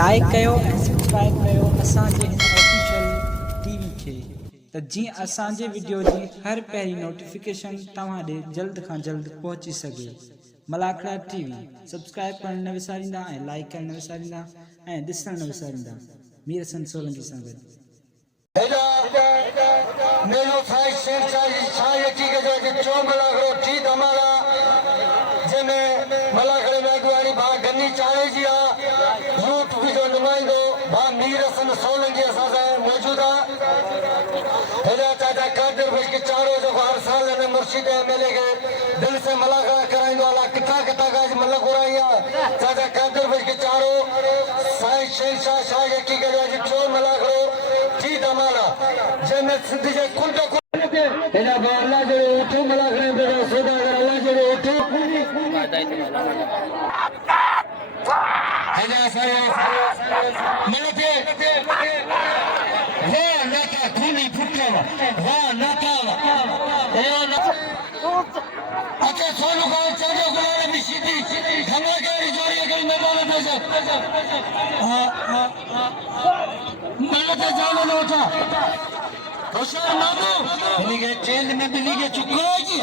Like कयो ऐं subscribe कयो असांजे हिन ऑफिशियल टीवी खे त जीअं असांजे वीडियो जी हर पहिरीं नोटिफिकेशन तव्हां ॾे जल्द खां जल्द पहुची सघे। मलाखड़ा टीवी सब्सक्राइब करण न विसारींदा ऐं लाइक करण न विसारींदा ऐं ॾिसण न विसारींदा। मीर हसन सोलंकी सां गॾु मेलो साई शेरशाह शाह की के जो मलाखड़ो टी धमाला जने मलाखड़े में अगवानी भा गन्नी चाहे जी रूट जो नुमाइंदो भा मीर हसन सोलंकी असां मौजूदा हेदा चाचा कादिर भाई के चारों जो हर साल ने मुर्शिद एमएलए के दिल से मलाखड़ा कराइंदो वाला किता किता का मलक हो रही है चाचा कादिर भाई के चारों साई शेरशाह शाह की के जो मलाखड़ो टी धमाला जने सिद्धि जे कुंड हेदा अल्लाह जो उठो मलाखड़े में सौदागर अल्लाह जो उठो हेदा साया मलके वाह नाता खूनी फुटवा वाह नाता ए अच्छा सोनू का चलो गुलाम मिशीदी धमाकेदार जोड़ी के मैदान में से हां मलके जानो न उठा होशियार मामू बिल्ली के चेंज में बिल्ली के चुकरा की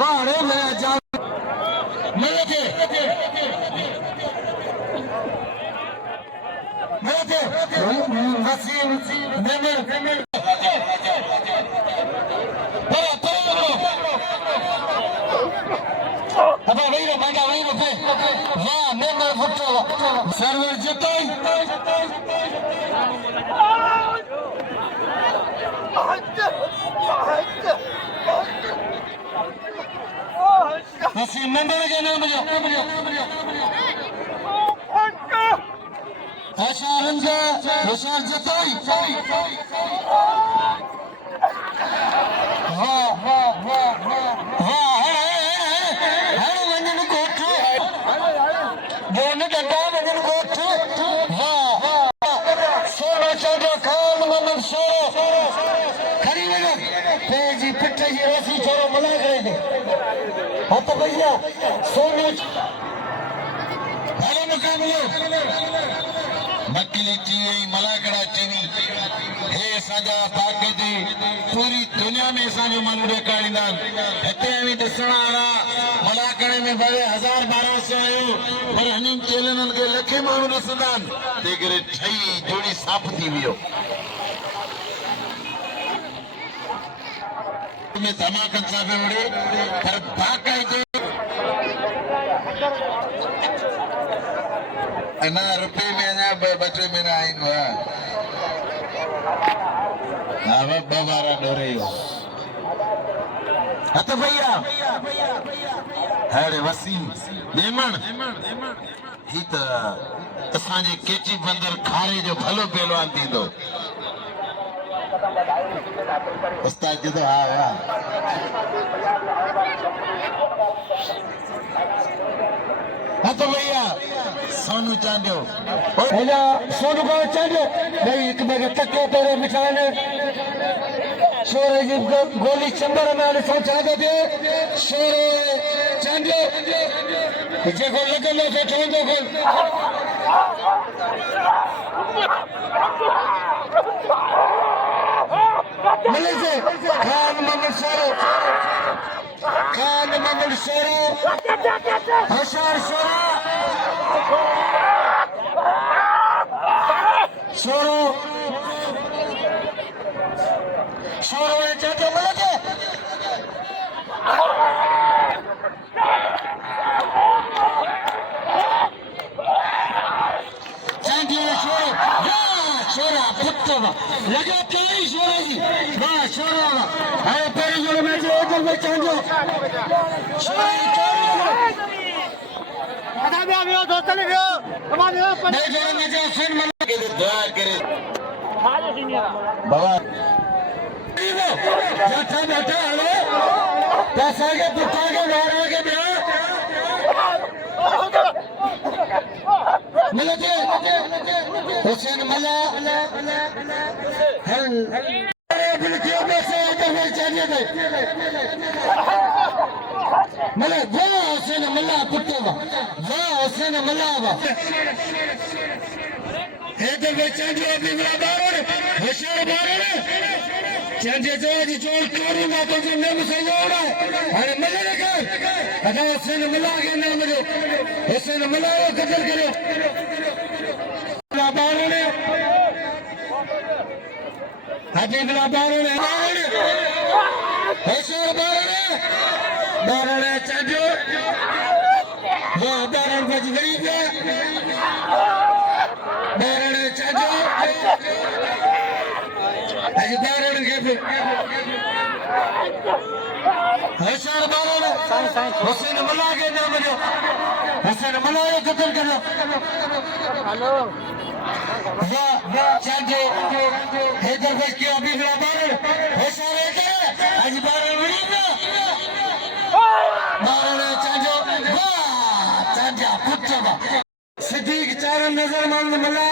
वाह रे मैं जा मलके वसीम नेमर अब वही रो मांगा वही रो पे वाह नेमर फुटो सर्वर जतोई वसीम नेमर के नाम जो Haşarınca Haşar Cetay her venden kotu Gönlü dada venden kotu Sonra çoğu kan manın sonra Khari vega Peji pitta ji rasi çoro mala kare Hatta bhaiya sonra Bhalo mukablo मक्खली TV मलाखड़ा TV हे सजा ताकती पूरी दुनिया में साजो मानू ॾेखारींदा हिते बि ॾिसण वारा मलाखड़े में भले 1000-1200 आयो पर हिननि चैनलनि खे लखे माण्हू ॾिसंदा आहिनि तंहिं करे ठही जोड़ी साफ़ थी वियो में धमाकनि सां पियो विड़े पर बाक़ाइदे ना रुपये में ना बचे में ना आइन हुआ अब बाबा डरे हो अत भैया अरे वसीम नेमन ही त असांजे केची बंदर खारे जो भलो पहलवान थींदो उस्ताद जी तो हा हा अत भैया सोनू चांडियो हेला सोनू का चांडियो भाई एक बार तक तेरे मिठाने शोरे जी गोली चंबर में आने सोचा दे शोरे चांडियो जे को लगन से ठोंदो को मिले से खान मंगल शोरो हशार शोरो शोरो शोरो चाचा मिले शोरा पुत्तवा लगा चली शोरा जी वाह शोरा अरे पेरी जोड़े में जो उधर में चांजो शोरा आधा भी आवियो दोस्त ले गयो हमारे पे जोड़े में जो फिर मन के दुआ करे हाले सीनियर बाबा बैठा बैठा हेलो पैसा के पुत्ता के मारा के बिना मिलते हुसैन मला हल बिल्कुल से तो चाहिए थे मला वो हुसैन मला पुट्टो वो हुसैन मला हे तो बेचारे अभी मेरा बारों होशियार बारों चंदे जो जी जो करूंगा तो जो नाम से जोड़ा अरे मजा लगा अदा हुसैन मला के नाम जो हुसैन मला को कत्ल करो बारों ने हाजी मेरा बारों ने होशियार बारों ने चंदे वो बारों बच गई है बारों ने चंदे आज बारों के होशियार बारों ने हुसैन मला के नाम जो हुसैन मला को कत्ल करो हेलो चंदे हैदर बच के अभी मेरा बारों होशियार है आज बारों बारों चंदे वाह चंदे पुट्टो सिद्दीक चारण नजर मंद मला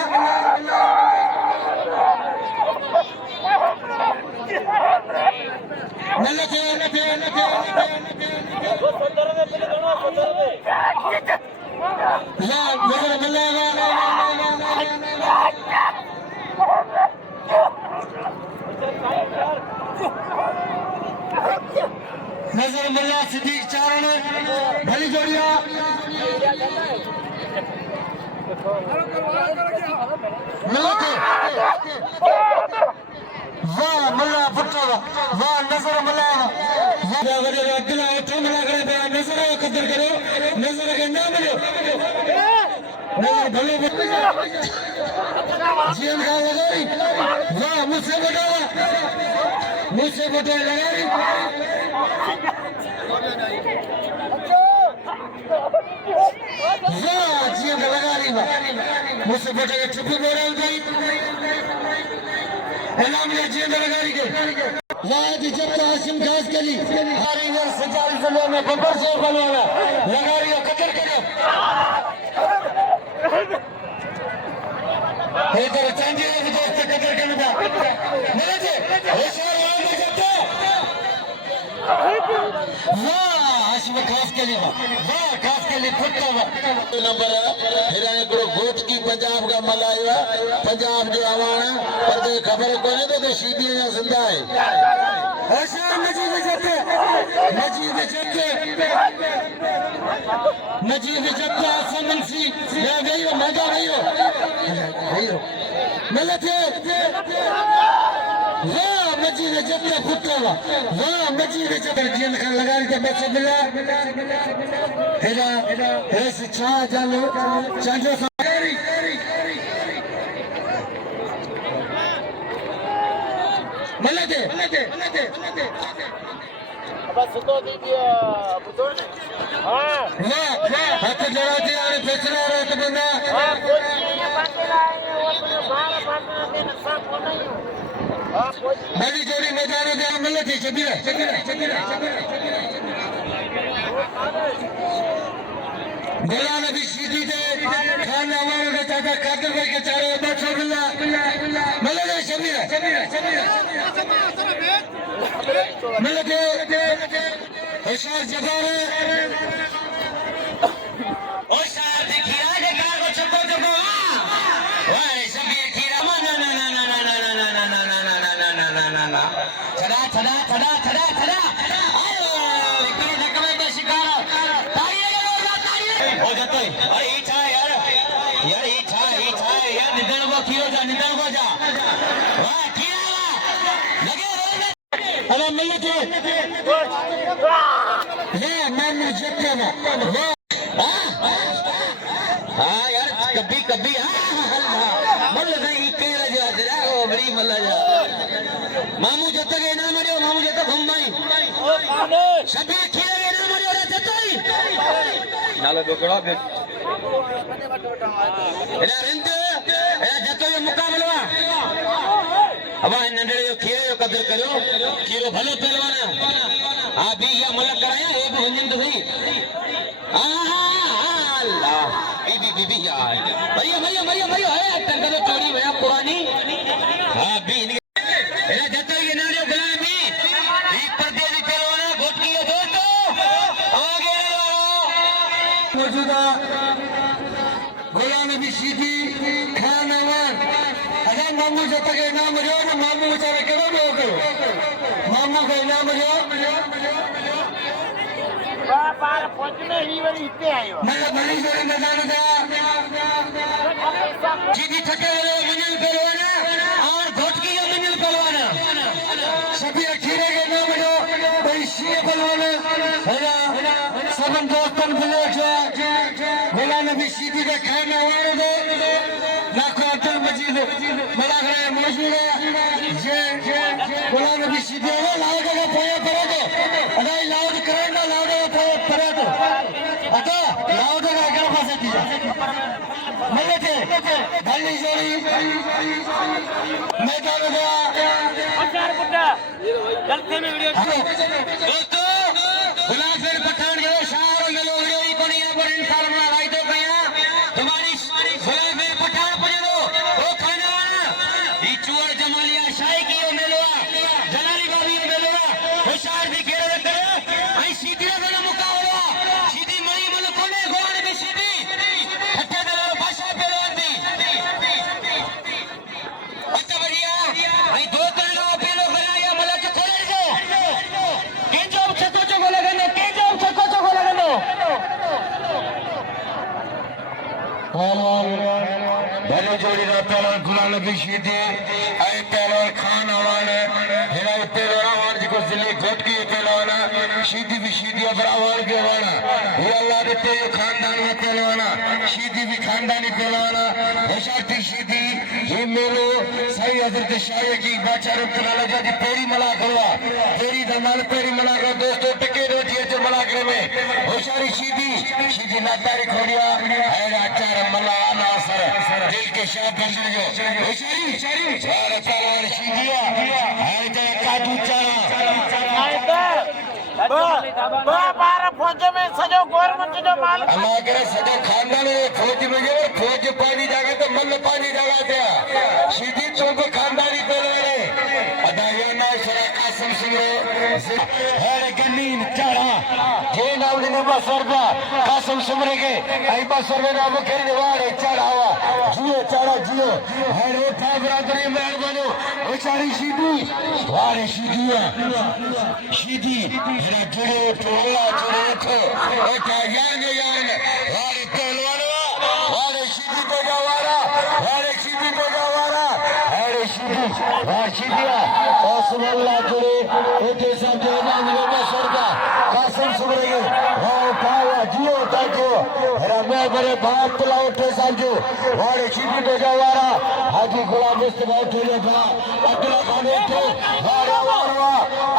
मिलते नजर मिलेगा नजर मिला सिद्दीक चारण भली जोड़िया मिलते वाह मल्ला पुट्टो वाह नजर मिला अगला उठो मिला करे नजर कदर करो नजर के नाम लो नजर भले जीवन का लगाई वाह मुझसे बड़ा लगाई वाह जीवन का लगा रही वाह मुझसे बड़ा के छुपी बोला गई इनाम ने जीवन लगा रही के वाद जब हाशिम खास करी हमारी इधर सजारी जिले में बब्बर से बनवाना लगा रही है कदर करो इधर चांदी के दोस्त कदर करने का मिले थे होशियार वाले जब वाह हाशिम खास करी वाह खास करी फुटता नंबर हिराने को वोट की पंजाब का मलाया पंजाब जो आवाना पर दे खबर को नहीं तो शीदी या जिंदा है होशियार मजीद जत्ते समंसी या गई हो मजा गई हो मिलते वाह मजीद जत्ते फुटो वाह मजीद जत्ते जिन खान लगा के बच्चे मिला हेरा ऐस छा जानो चांजो मिलते बस सुतो दीजिए बुजुर हां हाथ जोड़ते और फैसला रहे तो बंदा हां कोई ये बातें लाए वो अपने बाल बांधने में नुकसान को नहीं हां कोई बड़ी जोड़ी मैदान में मिलते चबीरा गुलाम नबी सीधी दे खान अवान के चाचा कादर भाई के चारों बच्चों मिलते चबीरा मिलते होशियार जबार होशियार दिखिया के कागो चको वाह शबीर खीरा ना छड़ा शिकार हो जाता है अरे इच्छा यार इच्छा यार निधन को जा वाह खीरा लगे अरे मिलते ये मानू जत्ते ना हाँ यार कभी मल नहीं केरा जा ओ बड़ी मल्ला जा मामू जत्ते के ना मरियो मामू जत्ते घुमाई शबीर खीरे के ना मरियो रे जत्ते नालो दोगड़ा बे एला रिंदे ए जत्ते यो मुकाबला अब नंडे यो खीरे यो कदर करो खीरो भलो पहलवान आप भी या मलक कराया एक वंजन तो सही बीबी बीबी यार भैया भैया भैया भैया है तंगल चोरी भैया पुरानी हां भी एरा जतो ये नारे गुलामी ई पर्दे दी पहलवाना घोटकी है दोस्तों आगे मौजूदा गुलाम नबी सीधी खान अवान अगर मामू जब तक इनाम जो ना मामू बेचारे केड़ो नो करो मामू का इनाम जो बार पहुंचने ही वरी इते आयो मैं बड़ी जोड़ी मैदान दा सीधी ठके वाले मंजिल पहलवाना और घोटकी है मंजिल पहलवाना सभी अखीरे के नाम जो भाई सी पहलवाना है सबन दोस्तन विलेज गुलाम नबी सीधी का खाना वाले दो लाखों अब्दुल मजीद मलागरे मौजूद है जे गुलाम नबी सीधी है लाउड का पोया पड़े तो अदा लाउड करना लाउड का पोया पड़े तो अदा लाउड का क्या फंसे थी मजे थे भली जोड़ी मैदान गया अचार बुड्ढा जल्दी में वीडियो दोस्तों गुलाफिर पठान जो शार ये लोग वीडियो ही बनिया पर इंसान में लाई तो गया तुम्हारी गुलाफिर पठान पजरो ओ खाना वाला ई चुअर जमालिया शाही की ओ मेलवा जलाली बाबी ओ मेलवा होशियार भी घेरे करे आई सीधी का मुकाबला सीधी मरी मन कोने गोवाने में सीधी हत्या दे भाषा पेलवान दी अच्छा बढ़िया आई दो तरह का पेलो कराया मला के खोले जो केजो छको छको लगनो केजो छको छको लगनो भले जोड़ी दा पहलवान गुलाम नबी सीधी आई पहलवान खान अवान हेरा पहलवान अवान जिको जिले घोटकी पहलवान सीधी भी सीधी पर अवान के वाला ये अल्लाह देते ये खानदान में पहलवाना सीधी भी खानदानी पहलवाना होशाती सीधी ये मेलो सही हजरत शाह की बादशाह रुकना लगा दी पेरी मला करवा पेरी दमाल पेरी मला कर दोस्तों टिके रोटी जो मला करे में होशारी सीधी सीधी नातारी खोड़िया है आचार मला नासर दिल के शाह बंद जो होशारी सारे पहलवान सीधिया है तो काटू चारा बार पहुंचे में सजो गवर्नमेंट जो माल हमारे सजा खानदान फौज में जो फौज पानी जागा तो मल्ल पानी जागा था सीधी चौक खानदानी पहले अदाया ना सरा कासम सिंह हर गनीन चढ़ा जे नाम ने बसरदा कासम सुमरे के आई बसरवे नाम के वाड़े चढ़ावा जियो चढ़ा जियो हर उठा बरादरी में बनो बेचारी सीधी वाड़े सीधी मेरा जुड़े टोला जुड़े तो ओटा यार वारे पहलवान वारे सीधी तो जावारा वारे सीधी तो जावारा अरे सीधी वार सीधिया ओसमल्ला जुड़े ओटे समझे नाम ले बसरदा कासम सुमरे वाओ पावा जियो ताजो मेरा मैं बड़े बाप तला उठे समझो वारे सीधी तो जावारा हाजी गुलाम मुस्तफा उठे बा अब्दुल्ला खान उठे वारा वारवा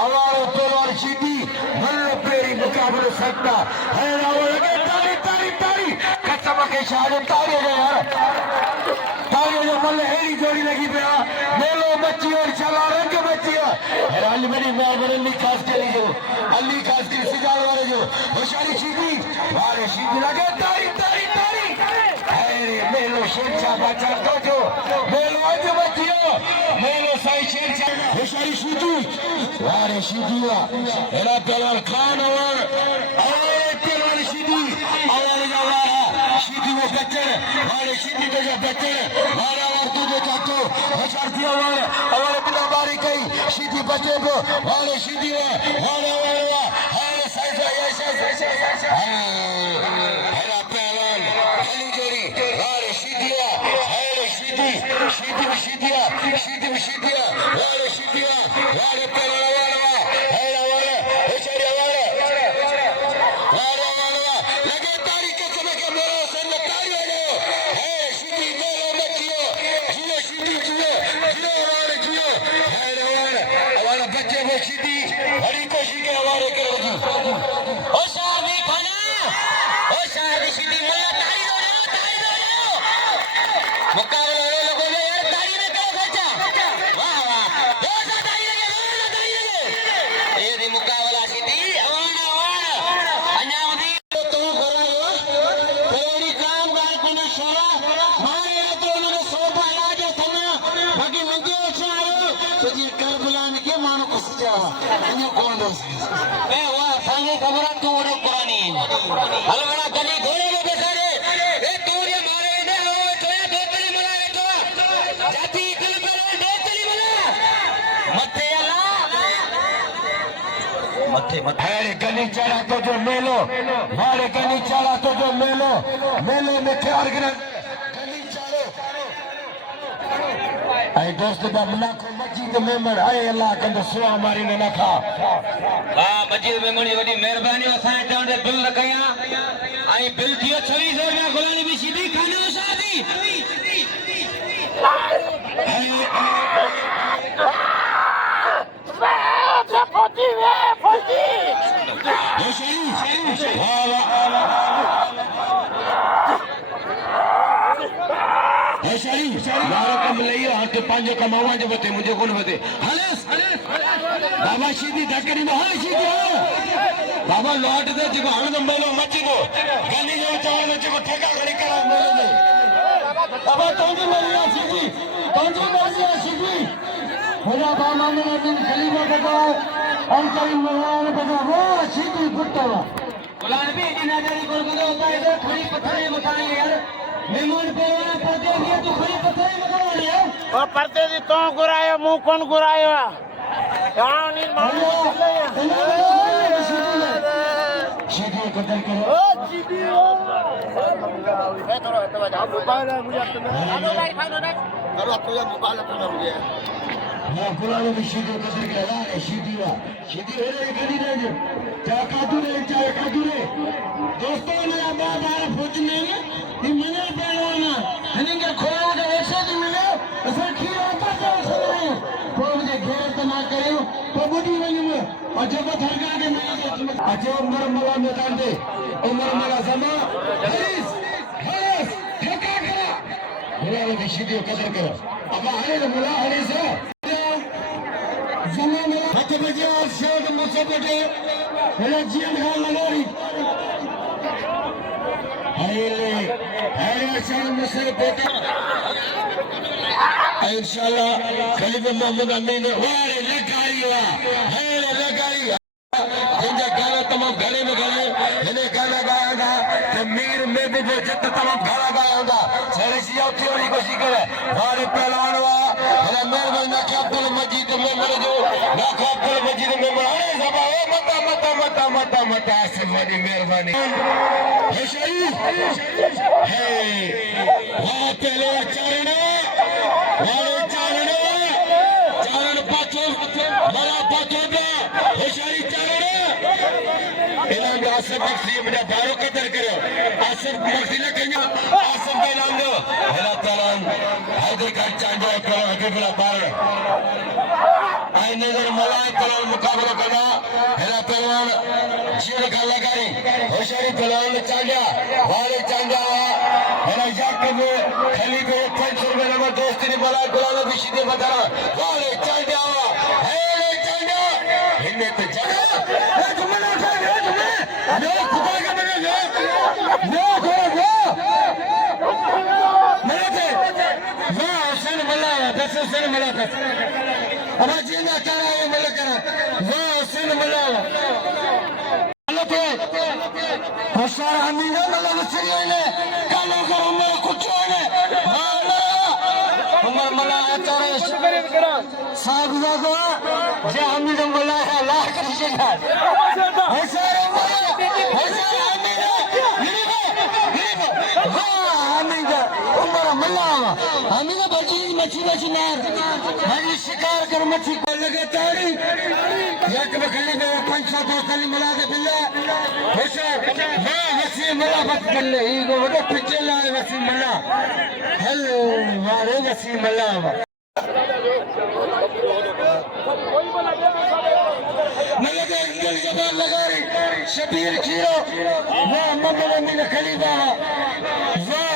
अवारो पहलवान सीधी मल्ल पेरी मुकाबले सकता है रावण लगे तारी तारी तारी कसम के शाह तारी है यार तारी जो मल्ल हेरी जोड़ी लगी पे मेलो बच्ची और चला रंग बच्ची अली मेरी मैं अली खास के लिए जो अली खास के सिजाल वाले जो होशियारी सीधी वारे सीधी लगे तारी तारी तारी अरे मेलो शेरशाह बचा तो जो मेलो आज बच्चियों मेलो साई शेरशाह होशियारी सीधी वारे सीधिया एरा पहलवान खान और पहलवान सीधी और वारा सीधी वो बच्चे वारे सीधी तो जो बच्चे वारा और तू जो चाचो होशियार दिया और बिना बारी कई सीधी बच्चे को वारे सीधी वारा वारा हर साइज ऐसे एरा पहलवान हली जोड़ी वारे सीधिया हर सीधी सीधी सीधिया सीधी सीधिया वारे सीधिया वारे पहलवान बच्चे वो सीधी हरी कोशी के हवाले करोगी ओ शादी खाना ओ शादी सीधी मुल्ला तारी दो मुकाबला लोगों ने यार तारी में क्या खर्चा वाह वाह दो सा तारी लगे ये दी मुकाबला सीधी अवाना अवाना अन्यावदी तो करायो शरा मारे तो उन्होंने सोपा इलाज थमा बाकी मुझे चारो तो जी करबला ने के मानो को सजा अन्य कौन दोस्त ए वाह सांगे खबर तू और पुरानी हल बड़ा गली घोड़े में बेचारे ए तू ये मारे ने हो तोया दोतली मला तो जाति कल पर दोतली मला मथे अल्लाह मथे मथे गली चढ़ा तो जो मेलो मारे गली चढ़ा तो जो मेलो मेले में क्या ऑर्गेनाइज गली चढ़ो आई दोस्त दा मना को मस्जिद में मर आए अल्लाह कंद सुआ मारी ने नखा हां मस्जिद में मनी वडी मेहरबानी असा चवण दे बिल कया आई बिल थियो 2600 रुपया गुलानी भी सीधी खाने शादी पंहिंजो कमावा जो वठे मुंहिंजो कोन वठे बाबा सीधी धकड़ी में हां सीधी बाबा लौट दे जेको हणंदो मेलो मची गयो गांधी जो चवण में जेको ठेका खणी करा मेलो में बाबा तुंहिंजी मर्ज़ी आहे सीधी तुंहिंजी मर्ज़ी आहे सीधी हुना बाबा ने दिन खलीफा का अंकल मोहन बगा वो सीधी पुटवा गुलाम भी इतना जारी कर दो होता है खड़ी पत्थरे मकान यार मेहमान परवाना पड़ते हैं तो खड़ी पत्थरे मकान यार वो परते दी तो गुरायो मुंह कौन गुरायो हां नी मानो सीधी कदर करो ओ सीधी ओ मैं थोड़ा तो जाओ मोबाइल है मुझे तो हेलो भाई खानो ना करो तो ये मोबाइल तो मुझे ना गुलाम भी सीधी कदर करा है सीधी हो रे गली ने जा कादुरे दोस्तों ने आबाद आ फौज में ये मने पहलवाना हनिंगे खोला के ऐसे दी मिले असा खीर आता तो समय तो मुझे घेर तो ना करियो तो बुढ़ी वनी में और जब थरगा के मैं अजो उमर मला मैदान दे उमर मला जमा हरीस ठेका करा गुलाम की सीधी कदर करो अब आने तो मुला हरीस जमा मेरा हाथ बजे और शेर मुझसे बटे मेरा जीवन खान लगारी हरे शान मुझसे बेटा इंशाल्लाह खलीफा मोहम्मद अमीन वारे लगारी जिनका गाना तमाम घने में घने इन्हें गाना गाया था तो मीर में भी वो जितना तमाम गाना गाया था सारे सियाह थ्योरी को सीखे वारे पहलवान हुआ मेरा मेहरबान ना क्या अब्दुल मजीद में मेरे जो ना क्या अब्दुल मजीद में मेरे अरे सब मता आसिफ वाली मेहरबानी है शरीफ है वहाँ पहलवान चारण पाचो मला पाचो होशियारी चारण इनाम आसिफ बख्शी मुझे बारो कदर करो आसिफ बख्शी ने कहीं आसिफ का इनाम दो हेला चारण हैदर का चांदो करो हकीफुल्लाह बार आई नजर मलाई करो मुकाबला करा हेला पहलवान जीवन का लगारी होशियारी पहलवान ने चांदा वाले चांदा हेला याकूब खलीफे 500 रुपए नंबर दोस्ती ने मला गुलाम भी सीधे बता वाले चांदा हेले चांदा हिन्ने तो चांदा No, खुदा का बने no, मलाते वाह हुसैन मला दस हुसैन मला दस अब जीना चला है मला करा वाह हुसैन मला मलाते हसार अमीना मला वसीले ने कालो का उमर कुछ ने उमर मला अचारे साहब जागो जे अमीना मला ला कर देना हसार हमीदा बची मच्छी मार हरी शिकार कर मच्छी को लगातार एक बखली में 500 दोस्तली मिला दे बिल्ला होशियार हां वसीम मला बस बिल्ले ही को वो पीछे लाए वसीम मला हेलो वारे वसीम मला मलक इंग्लिश जबान लगा रही शबीर खीरो वाह मोहम्मद अमीन खलीफा वाह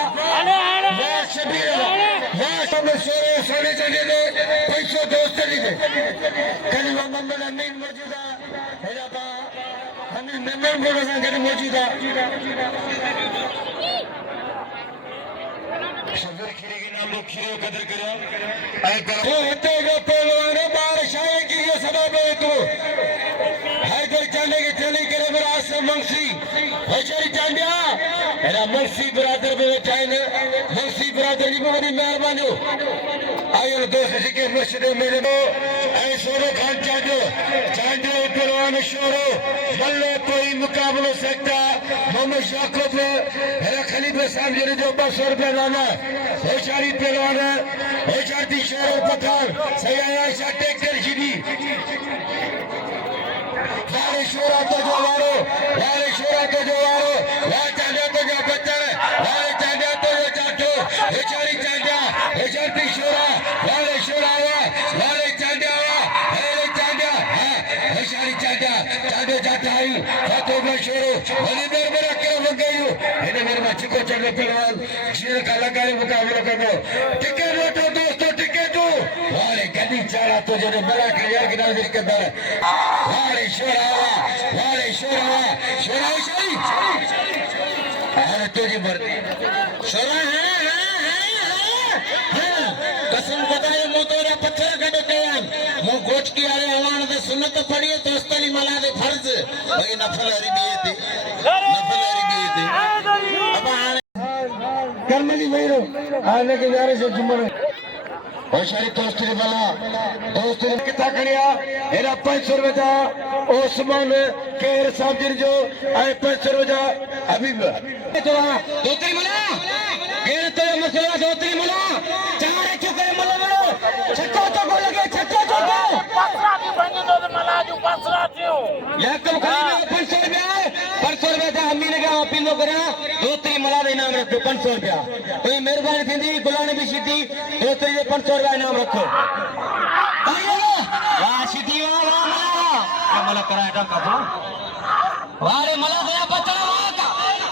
शबीर वाह सब सोने चले गए 500 दोस्त चले खलीफा मोहम्मद अमीन मौजूदा हेला बा हमें मेंबर बोलो संगठन मौजूदा शफीर खीरे के नाम लोग खीरे कदर करो ऐ करो होते गए पहलवान बारिश आएगी ये सबब है तो हैदर चांदे के चली करे मेरा आसम मंसी होशियारी चांदिया मेरा मंसी ब्रदर में चाइने मंसी ब्रदर जी बड़ी मेहरबानी आयो दोस्त जी के मुर्शिद मेरे को ऐ सोरो खान चांदो चांदो पहलवान शोरो मल्लो कोई मुकाबला सकता मोहम्मद याकूब मेरा खलीफा साहब जी ने जो 200 रुपया लाना होशियारी पहलवान होशियारी शोरो पठान सैया आयशा टेक्टर जी वाले शोरा तो जो वारो वाले शोरा तो जो वारो वाले चांदा तो जो बच्चन वाले चांदा तो जो चाटो होशियारी चांदा होशियारी शोरा वाले शोरा वाले चांदा होशियारी चांदा चांदो जाता ही फातो में शोरो वाली देर में रख के लग गई इन्हें मेरे बच्चे को चलो पहलवान शेर का लगाए मुकाबला करो टिकट रोटो दोस्तों टिकट दो वाले गली चारा तो जो बड़ा खिलाड़ी की नजर के अंदर वाले शोरा होशियारी अरे तुझे मरती शोरा है कसम बताए मोतोरा पत्थर कटो कयान मो गोच की आरे हवान दे सुन्नत पढ़िए दोस्तली मला दे फर्ज भाई नफल हरी दिए थे अब कर्मली भैरो आने के यारे से जुमर होशियारी दोस्ती वाला दोस्ती कितना करिया एरा 500 रुपए था ओस्मान केर साहब जी जो आए 500 रुपए अभी तो दोस्ती मला केर तो मसला दोस्ती मला चार चुके मला छक्को तो लगे छक्को तो पसरा भी बनी तो मला जो पसरा थियो याकम खाली 500 रुपए था अम्मी ने कहा पिनो करा दोस्ती मला दे नाम रखो 500 रुपया कोई मेहरबानी थी गुलाने भी सीधी दोस्ती दे 500 रुपया नाम रखो वाह सीधी वाह मला कराया था का वाह रे मला दया बचना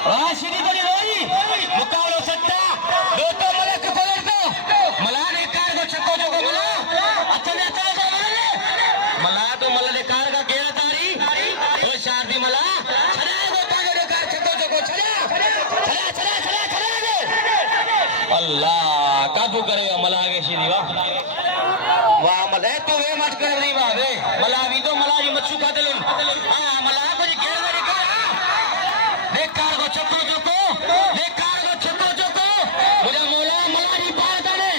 वाह सीधी बनी रोई मुकाबला सट्टा दोस्तों मला को कलर दो मला ने कार को छक्को जो को मला अचले मला तो मला ने कार का गेरा तारी ओ शादी मला छड़ा दो तागे ने कार छक्को जो को छड़ा अल्लाह काबू करेगा मला आगे सीधी वाह मला तो वे मत कर रही वाह रे मला भी तो मला जी मच्छू का दिलन हां मला को जी गेरा रे देख कार को छक्को जो को मुझे मौला मलारी पारदाने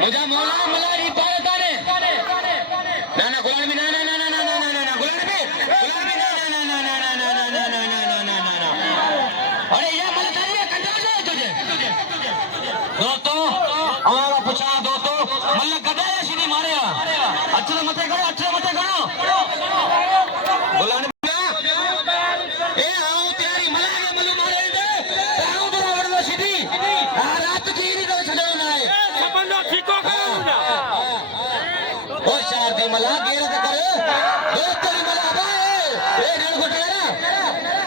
मुझे मौला मलारी पारदाने ना ना गुलाम भी ना गुलाम भी ना अरे ये मला चाहिए कंट्रोल दे तुझे दोस्तों हमारा पूछा दोस्तों मल्ल गदाया सीधी मारे अच्छे मते करो गुलाम मला गेर कर दोस्तरी मला बाय ए रण घोटाळा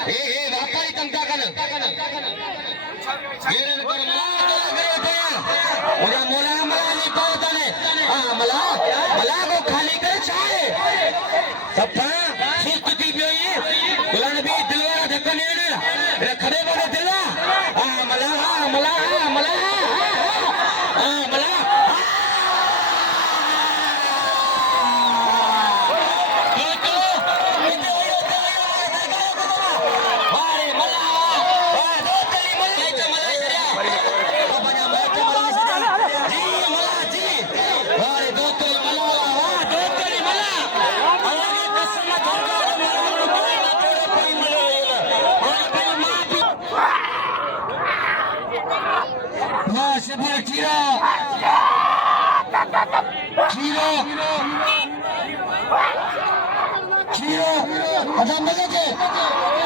ए व्यापारी तंता कर गेर कर मला मुझे मोला मला नहीं पता ने हां मला को खाली कर चाहे सफा सुस्ती भी गुलाम भी दिलवारा धक्का नहीं रे खड़े बड़े दिला हां मला शफीर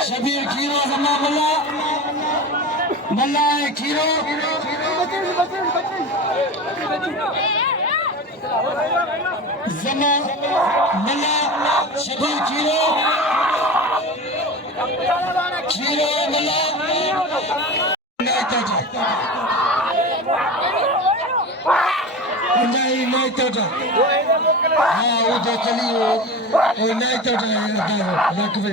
शबीर खीरो जमा मल्ला खीरो जमा मल्ला शबीर खीरो मल्ला नहीं तो हाँ वो तो चली वो नहीं तो रख दे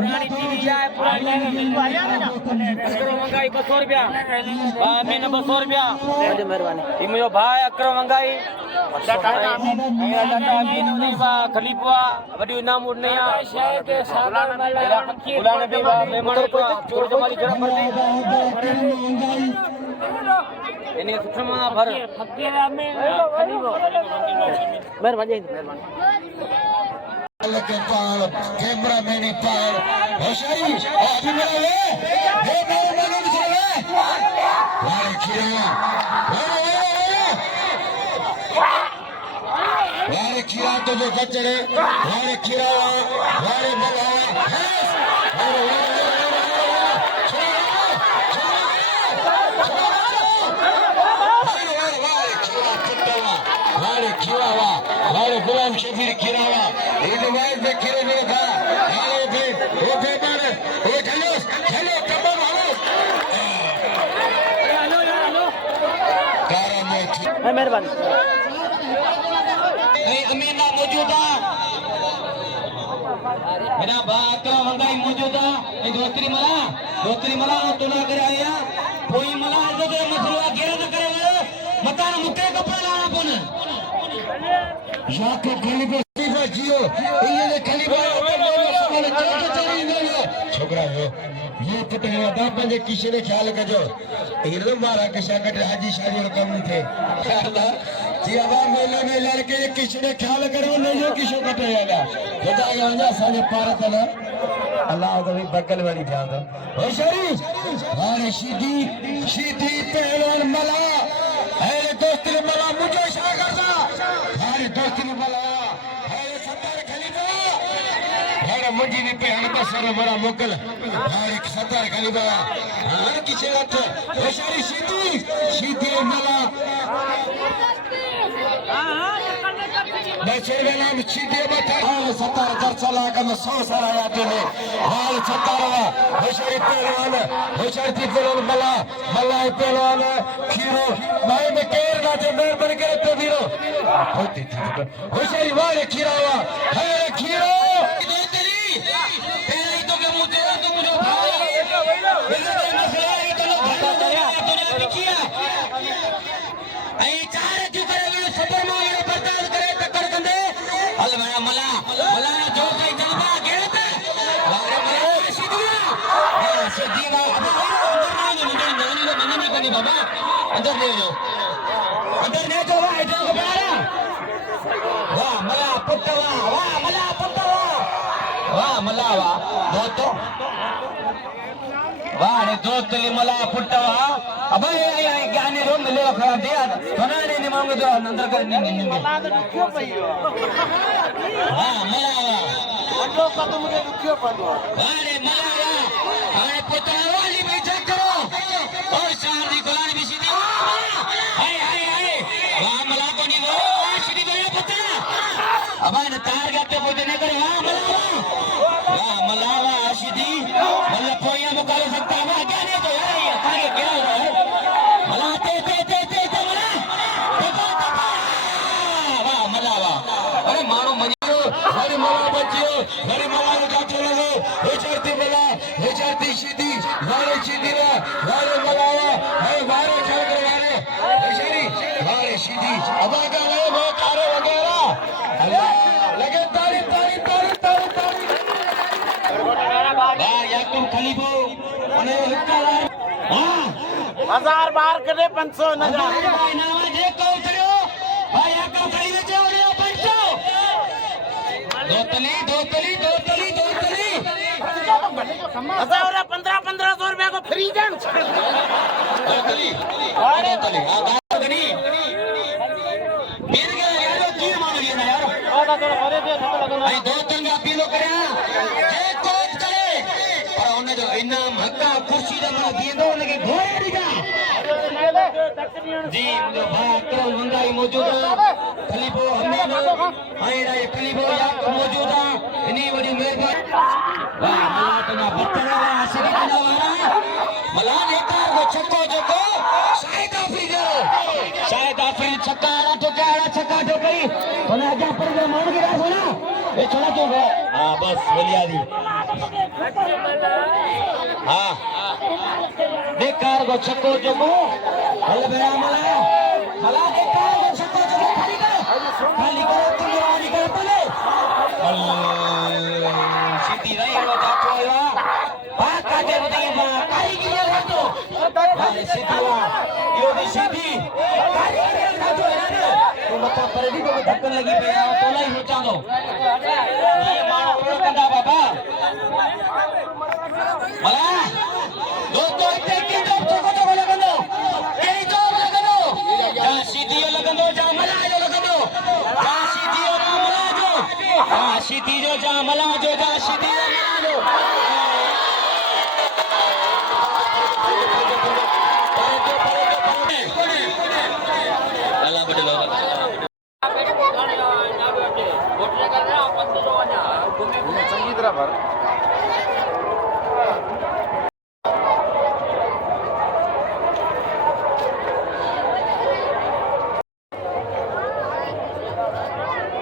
पुरानी टीवी है पुरानी महंगाई 200 रुपया महीने 200 रुपया मेहरबानी मुझे भाई अकरो महंगाई खलीफा वडी इनाम उड़ने बुलाने भी मेहमान को चोर जमाली जरा भर दी इन्हें सुषमा भर मेहरबानी के पाल कैमरा मैन पाल होशियारी अभी मेरा ये मेरा मालूम चले वारे खीरा वारे खीरा तो जो कचड़े वारे खीरा वारे बला वारे गुलाम शबीर खीरावा इनवाइज में खीरे में था हाले भी वो बेमार वो चलो चलो तमाम हालो कारा में मेहरबानी अमीना मौजूदा मेरा बाकरा मंगाई मौजूदा दोस्तरी मला तो ना करे आया कोई मला जो मसला घेरा न करे मता मुके कपड़ा लाना पोने या के खलीफा जियो ये खलीफा छोकरा हो ये पुट है दा पंजे किसे ने ख्याल कजो एकदम मारा के शाकट हाजी शादी रकम नहीं थे जी आवा मेले में लड़के किसे ने ख्याल करो नहीं जो किसो कटेगा खुदा के वजह सारे पारत ना अल्लाह तो भी बगल वाली ध्यान दो ओ शरीफ मारे सीधी पहलवान मला है दोस्त ने मला मुझे इशारा करता हमारे दोस्त ने मला है सरदार खलीफा हमारा मुझी ने पे हम का सर बड़ा मुकल हमारे सरदार खलीफा हर किसे रख बेचारी सीधी मला बेचारे नाम सीधे बता हाल सरदार चला का 100 सारा याद ने हाल सरदारवा बेचारी पहलवान बेचारी पहलवान मला पहलवान खीरो भाई में केर ना थे मेर बन के तो दिरो होती थी बेचारी वाले खीरावा है खीरो तेरी पहले तो के मुझे तो मुझे भाई मसला है तो लोग दुनिया किया आई चार क्यों करे सबर मांगे बर्दाश्त करे टक्कर कंदे हल मला जो कई जलवा गेते वारे मला सीधीवा अंदर नहीं बाबा अंदर ले जाओ अंदर ले जाओ भाई इधर को प्यारा वाह मला पुत्तवा वाह मला दोतो वारे दोस्त ले मला पुट्टवा अबे ज्ञानी रो मिले खरा दिया बनाने नहीं मांगे तो अंदर कर नहीं मला तो क्यों पइयो हां मला अंडो का तो मुझे क्यों पड़ो वारे मला अरे पुत्तवा वाली भी चेक करो और शादी गुलाम भी सीधी हाय वाह मला को नहीं वो सीधी गया पुत्तवा अब ने तार गाते बोले नहीं करे वाह मला सीधी मतलब कोई मुकाबला सकता है क्या नहीं तो यार ये तारे क्या हो रहा है मला ते वाह मला अरे मानो मनियो अरे मला बच्चियो अरे मला का चलो हे चढ़ती सीधी वारे मला है वारे चल कर वारे सीधी अब आ गए वो कारे वगैरह अल्लाह लगे तारी याकूब खलीफो અને हजार बार करे 500 न जा ભાઈ નાવા જે કહું થયો ભાઈ આકા ભાઈ ને જેવો રે 500 દોતલી हजार 1500 रुपया को फ्री जान દોતલી આ ગાગની મેર ગયા યાર की मानो ये ना यार आधा तो भरे दे भाई दो तीन अपीलो करया जे कोच करे पर उन्हें जो इनाम हक्का कुर्सी दा मला दिंदो उनके घोड़े दिगा जी मुझे भाई अकरम मंगाई मौजूद खलीफो हमने आए रे खलीफो या मौजूद है इन्हीं बड़ी मेहरबानी वाह मला तो ना बत्तरा आसिरी का वाला मला नेता को छक्को जको शायद आफरी छक्का छक्का जो करी तने आजा पर मान के रखो ना ए छोड़ा तो हां बस बोलिया दी हां बेकार को छक्को जको हल बेरा मला बेकार को छक्को जको खाली करो तुम वाली कर पले सीधी नहीं वो जातो या बात का दे बताइए काई की है तो हां सीधी यो भी सीधी काई की जातो है ना तो मत परदी को धक्कन लगी पे तो नहीं हो चालो ये मानो कंदा बाबा मला दोस्तों इतने की तो लगनो के जो लगनो जा सीधी लगनो जा मला जो लगनो जा सीधी और मला जो हां सीधी जो जा मला जो जा सीधी मला जो अल्लाह बदलो संगीत रहा